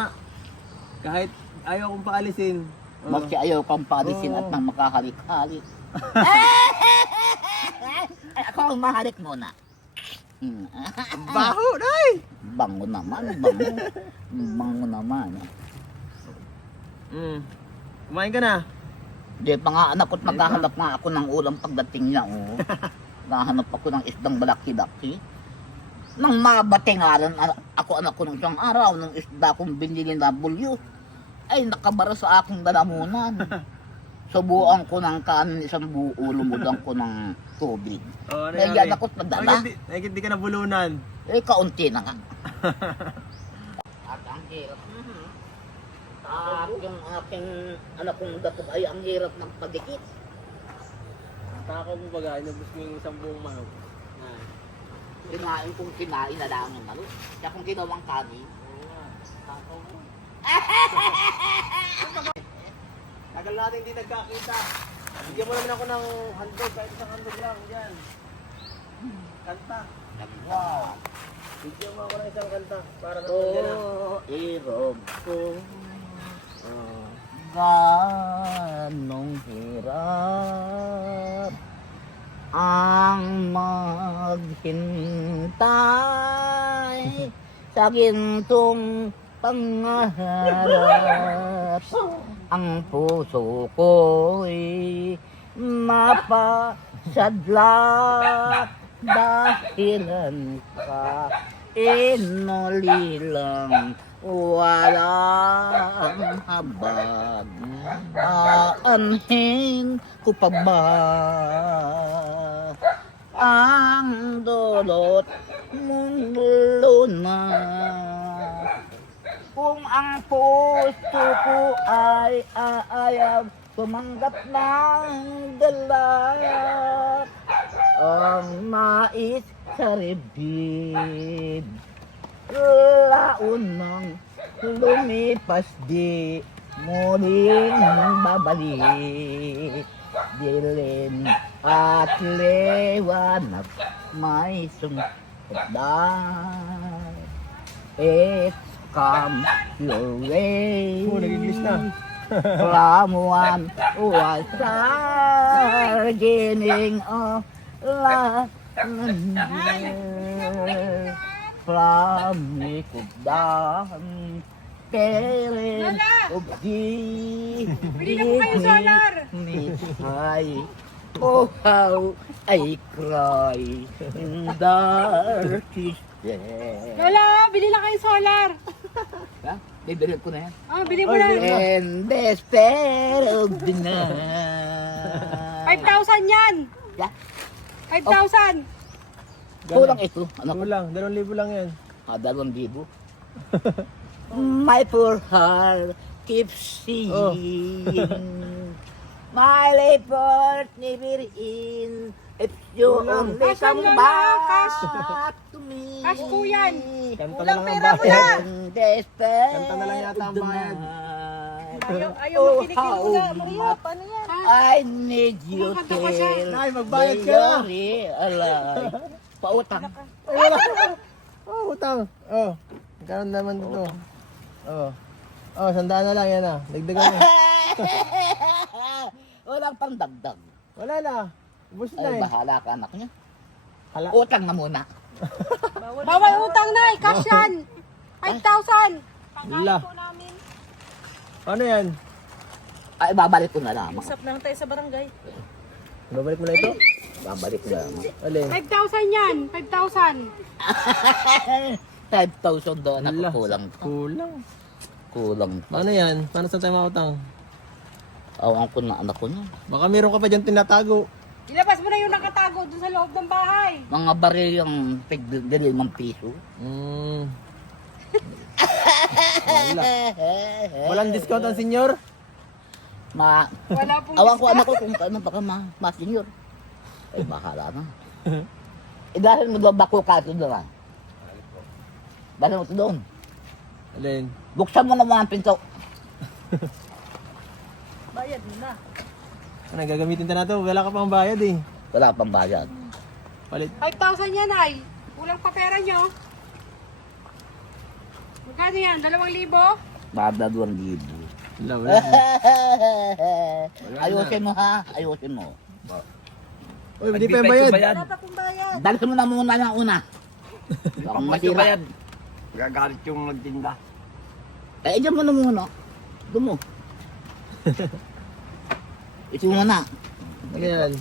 Kahit ayaw kong paalisin. Oo. Magsi ayaw kang palisin Oo. at nang makahalik-halik. Ay, ako ang mahalik muna. Baho, day! Bango naman, bango. Bango naman. Kumain ka na. Di pa nga anak ko't maghahanap nga ako ng ulam pagdating niya. Oh. Naghahanap ako ng isdang balaki-laki. Nang mabatingaran ako anak ko ng isang araw ng isda kong binili na bulyo. Ay nakabara sa aking dalamunan. Subuan ko ng kanin isang buo, lumudan ko ng tubig. Oh, ano Nagyan ako't padala. Nakikit di ka na bulunan. Eh, kaunti na nga. At ang hirap. At yung aking anak kong datog ay ang hirap ng padikit. Takaw mo baga, inubos mo yung isang buong manok. Kinain kong kinain na lang yung manok. Kaya kung ginawang kanin, Takaw mo. Tagal natin hindi nagkakita. Bigyan mo naman ako ng handog, kahit isang handog lang, dyan. Kanta. wow. Bigyan mo ako ng isang kanta, para naman dyan na. Irog ko. Ganong hirap ang maghintay sa gintong pangarap. Ang puso ko'y mapasadla dahilan ka inulilang walang habag. Aanhin ko pa ba ang dulot mong lunas? Kung ang puso ko ay ayaw tumanggap ng dala, ang nais sa ribid, laon ng lumipas di muling babalik. Dilim at liwanag may sumpudan. It's come your way. Nag-English na. From one was the beginning of love. From Nikudam, parent of the high. Oh, how I cry in darkest day. Lola, bili lang kayo solar. Ha? Bibilin ko na yan. Bili mo na. And despair of the night. 5,000 yan. Yeah. 5,000. Kulang ito. Anak ko. Kulang, 2,000 lang yan. 2,000. My poor heart keeps singing. My effort never in. If you only Cash come yan, Lola, back cash. to me. Cash po yan. Kanta na lang ang pera mo bayad. And despair Kanta na lang yata ang of the bayad. night. Ayaw Oh, makinikil how mo na. Maria, paano yan? I need you Kumakanta pa siya. till Nay, magbayad ka na. alive. Pautang. Oh, utang. Oh, magkano naman dito? Oh. Oh, 100 na lang yan ah. Dagdagan mo. Walang pang dagdag. Wala na. Ubus na Ay, eh. bahala ka anak niya. Hala. Utang na muna. Bawal utang na. Cash yan. 5,000. Wala. Ano yan? Ay, babalik ko na lamang. Usap lang tayo sa barangay. Babalik mo na ito? Babalik ko na lamang. Alin? 5,000 yan. 5,000. 5,000 doon ako Hala, kulang. Kulang. Kulang pa. Paano yan? Paano saan tayo makutang? Awan ko na anak ko na. Baka meron ka pa dyan tinatago. Ilabas mo na yung nakatago doon sa loob ng bahay. Mga baril yung tig-5 piso. Wala. Walang discount ang senyor? Wala pong Awan ko anak ko kung ano baka ma-senior. Ay bahala na. Dahil mo doon bako ka ito doon. Dahil mo ito doon. Alin? Buksan mo nga mga pinto. bayad mo na. Ano, gagamitin na natin? Wala ka pang bayad eh. Wala pang bayad. Palit. 5,000 yan ay. Kulang pa pera nyo. Magkano yan? 2,000? Bada 2,000. Wala, wala. Ayusin mo ha. Ayusin mo. Uy, hindi pa yung bayad. Wala pa pong bayad. Dalhin mo na muna ng una. Ang masira. Gagalit yung nagtinda. Eh, dyan mo na muna. Doon mo. Ito mo na. Ano yan?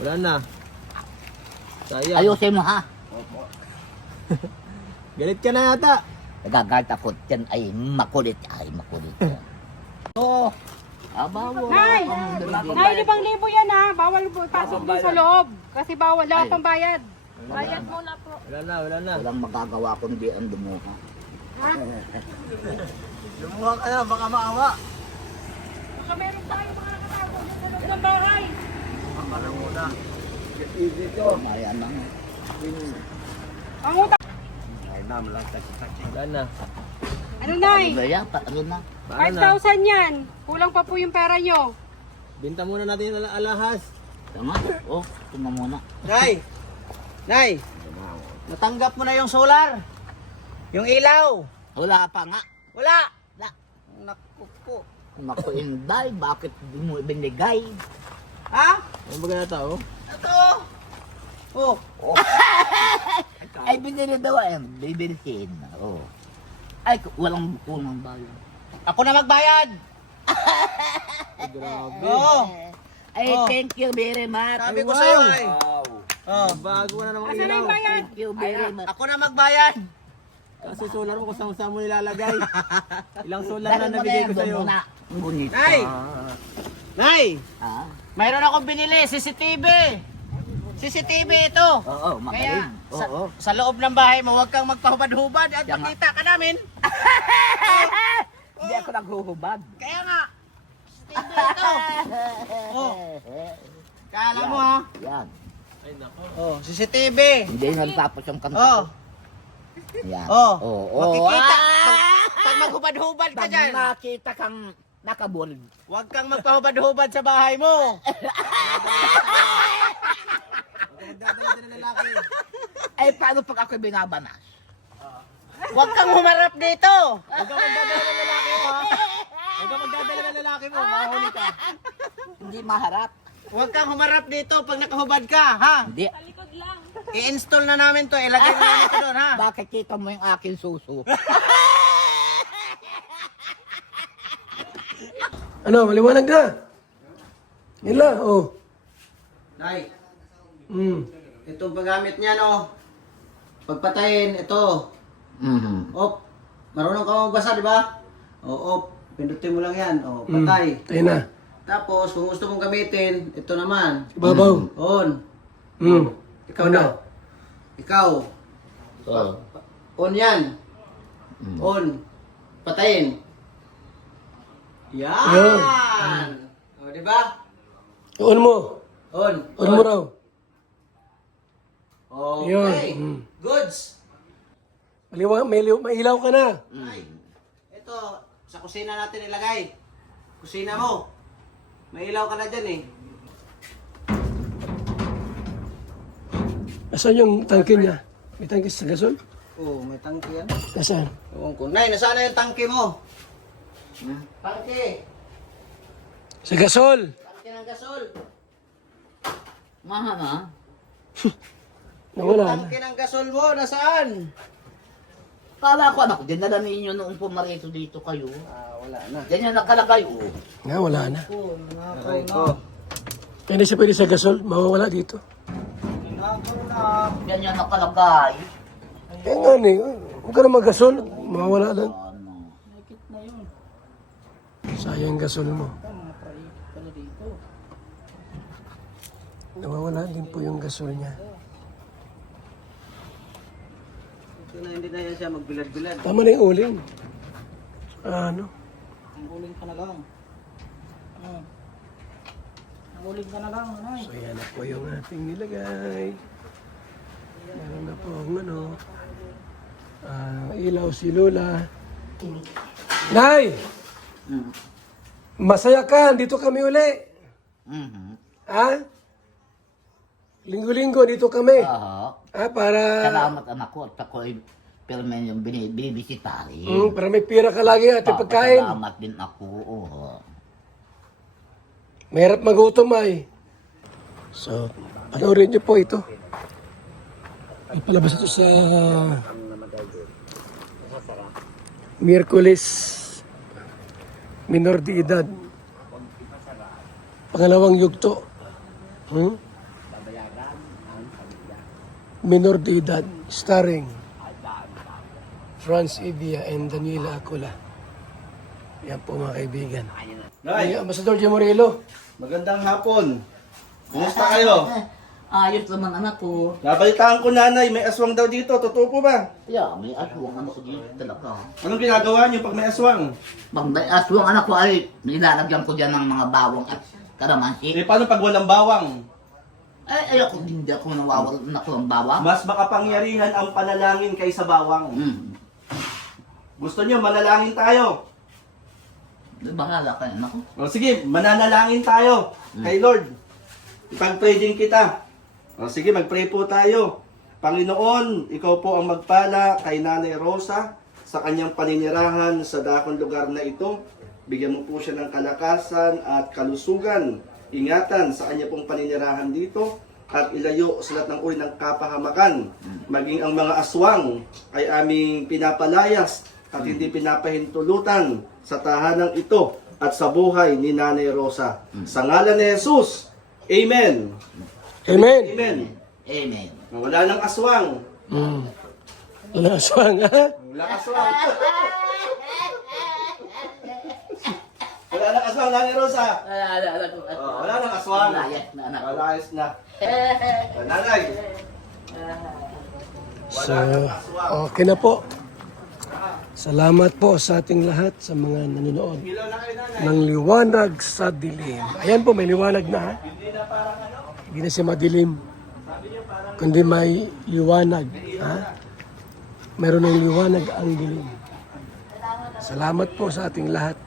Wala na. Sayang. Ayusin mo ha. Galit ka na yata. Nagagalit ako. Yan ay makulit. Ay makulit. Oo. Abawo. Nay! Nay, 5,000 yan ha. Bawal po pasok din sa loob. Kasi bawal lang pang bayad. Bayad muna po. Wala na, wala na. Walang magagawa kundi ang dumuha. Ha? Lumuha ka na, baka maawa. Baka meron tayo mga nakatago doon sa loob ng bahay. Ayan lang. Ang utang. Wala na. Ano, Nay? Ano ba yan? Ano na? Paano na? 5,000 yan. Kulang pa po yung pera nyo. Binta muna natin yung alahas. Tama? Oh, tuma muna. Nay! Nay! Natanggap mo na yung solar. Yung ilaw. Wala pa nga. Wala! Wala. Naku po. Naku, Inday, bakit di mo ibinigay? Ha? Ano ba ganata oh? Ito! Oh! Ay, binili daw ay bibilhin. Oh. Ay, walang kunang bayan. Ako na magbayad! Ay, grabe. Oh! Ay, thank you very much. Sabi ko Wow. sa'yo ay. Oh, bago na namang Asan na yung ilaw. bayad? Thank you very much. Ako na magbayad! Kasi solar mo kung saan mo nilalagay. Ilang solar na nabigay ko sa'yo. Ngunit. Nay! Nay! Ah? Mayroon akong binili, CCTV! CCTV ito! Oo, magaling. Kaya Oo. sa loob ng bahay mo, huwag kang magpahubad-hubad at Yan nga. makita ka namin. Hindi ako naghuhubad. Kaya nga, CCTV ito. Oh. Kala mo ha? Yan. Oh, CCTV. Hindi nagtapos yung kanta Oh. ko. Yan. Oh. Oo. Makikita. Ah! Pag maghubad-hubad ka Pag dyan, nakita kang nakabulb. huwag kang magpahubad-hubad sa bahay mo. Magdadala din ng lalaki. Ay, paano pag ako binabanas? Huwag kang humarap dito. Huwag kang magdadala ng lalaki mo ha. Huwag kang magdadala ng lalaki mo, mahuli ka. Hindi maharap. Huwag kang humarap dito pag nakahubad ka, ha? Hindi. I-install na namin to, ilagay na namin to doon, ha? Bakit kita mo yung aking suso? Ano, maliwanag na. Nila, oh. Nay, Mm. itong paggamit niya, no? Pagpatayin, ito. Mhm. Op, marunong ka magbasa, di ba? O, op, pindutin mo lang yan. O, patay. Tayo na. Tapos, kung gusto mong gamitin, ito naman. Ibabaw. On. Mm. Ikaw na. Ikaw. Oh. On yan. Mm. On. Patayin. Yan. O, di ba? On mo. On. On mo raw. Okay. Yun. Goods. Mailaw ka na. Ay, ito, sa kusina natin ilagay. Kusina mo. May ilaw ka na dyan eh. Nasaan yung tangke niya? May tangke sa gasol? Oo, may tangke yan. Nasaan? Ewan ko. Nay, nasaan na yung tangke mo? Tangke. Sa gasol. Tangke ng gasol. Mahal ha? Nawala na. Tangke ng gasol mo, nasaan? Kala ko anak, dinala ninyo noong pumarito dito kayo. Wala na. Diyan yung nakalagay, oh. Nga, wala na. Aray ko. Hindi siya pwede sa gasol. Mawawala dito. Diyan yung nakalagay. Eh nga ni. Huwag ka na mag-gasol. Mawawala lang. Ano? Sayang gasol mo. Nawawala din po yung gasol niya. Hindi na yan siya magbilad-bilad. Tama na yung uling. Ano? Ang uling ka na lang. Ang uling ka na lang, Nay. So yan na po yung ating nilagay. Meron na po ang ilaw si Lola. Nay! Masaya ka, dito kami uli. Mhm. Ha? Linggo-linggo, dito kami. Oo. Para, Salamat anak ko at ako ay permen yung binibisitari. para may pira ka lagi at pagkain. Salamat din ako. Oo. Mahirap magutom ay. So, panoorin niyo po ito. Ipalabas ito sa Miyerkules, minor de edad. Pangalawang yugto. Minor de edad, starring Franz Evia and Daniela Acula. Yan po mga kaibigan. Ay, Ambassador Jim Morello. Magandang hapon. Kumusta kayo? Ayos naman anak ko. Nabalitaan ko nanay, may aswang daw dito. Totoo po ba? Yeah, may aswang anak ko dito talaga. Anong ginagawa niyo pag may aswang? Pag may aswang anak ko ay nilalagyan ko dyan ng mga bawang at karamansi. Eh, paano pag walang bawang? Ay, ayoko hindi ako nawawala na ko ng bawang. Mas makapangyarihan ang panalangin kaysa bawang. Gusto niyo, manalangin tayo. Bahala ka anak ko. O sige, mananalangin tayo kay Lord. Ipag-pray din kita. O sige, mag-pray po tayo. Panginoon, ikaw po ang magpala kay Nanay Rosa sa kanyang paninirahan sa dakong lugar na ito. Bigyan mo po siya ng kalakasan at kalusugan. Ingatan sa kanya pong paninirahan dito at ilayo sa lahat ng uri ng kapahamakan. Maging ang mga aswang ay aming pinapalayas at hindi pinapahintulutan sa tahanang ito at sa buhay ni Nanay Rosa. Sa ngalan ni Jesus, Amen. Amen. Amen. Amen. Wala nang aswang. Wala aswang, ha? Wala aswang. Wala nang aswang, Nanay Rosa. Wala nang aswang. Layas na anak ko. Malayas na. Nanay. So, okay na po. Salamat po sa ating lahat, sa mga nanonood Ilaw na kayo, Nanay. ng Liwanag sa Dilim. Ayan po, may liwanag na, ha? Hindi na siya madilim, kundi may liwanag, ha? Meron ng liwanag ang dilim. Salamat po sa ating lahat,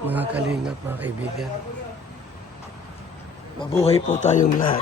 mga kalingap, mga kaibigan. Mabuhay po tayong lahat.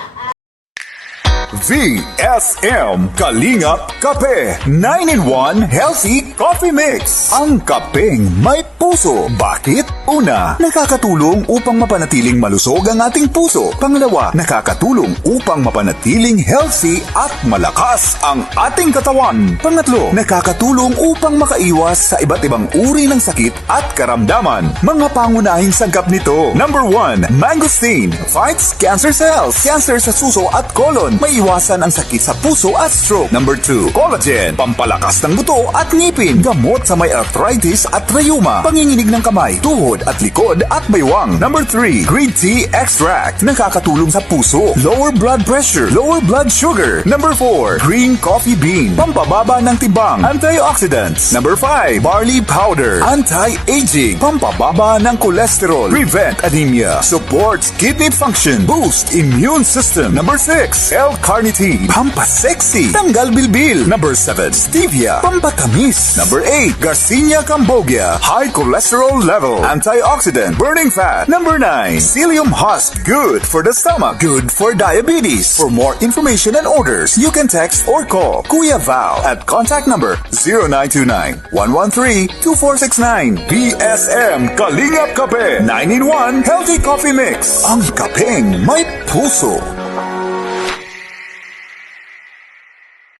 VSM Kalingap Kape 9-in-1 Healthy Coffee Mix. Ang kapeng may puso. Bakit? Una, nakakatulong upang mapanatiling malusog ang ating puso. Pangalawa, nakakatulong upang mapanatiling healthy at malakas ang ating katawan. Pangatlo, nakakatulong upang makaiwas sa iba't ibang uri ng sakit at karamdaman. Mga pangunahing sangkap nito. Number 1, mangosteen fights cancer cells. Cancer sa suso at colon. May iwasan ang sakit sa puso at stroke. Number 2, collagen, pampalakas ng buto at ngipin, gamot sa may arthritis at rheuma, panginginig ng kamay, tuhod at likod at baywang. Number 3, green tea extract, nakakatulong sa puso, lower blood pressure, lower blood sugar. Number 4, green coffee bean, pampababa ng tibang, antioxidants. Number 5, barley powder, anti-aging, pampababa ng cholesterol, prevent anemia, supports kidney function, boost immune system. Number 6, L-carnitine, pampasexy, tanggal bilbil. Number 7, stevia, pampatamis. Number 8, Garcinia cambogia, high cholesterol level, antioxidant, burning fat. Number 9, psyllium husk, good for the stomach, good for diabetes. For more information and orders, you can text or call Kuya Val at contact number 0929-113-2469. BSM Kalingap Kape 9-in-1 Healthy Coffee Mix. Ang kapeng may puso.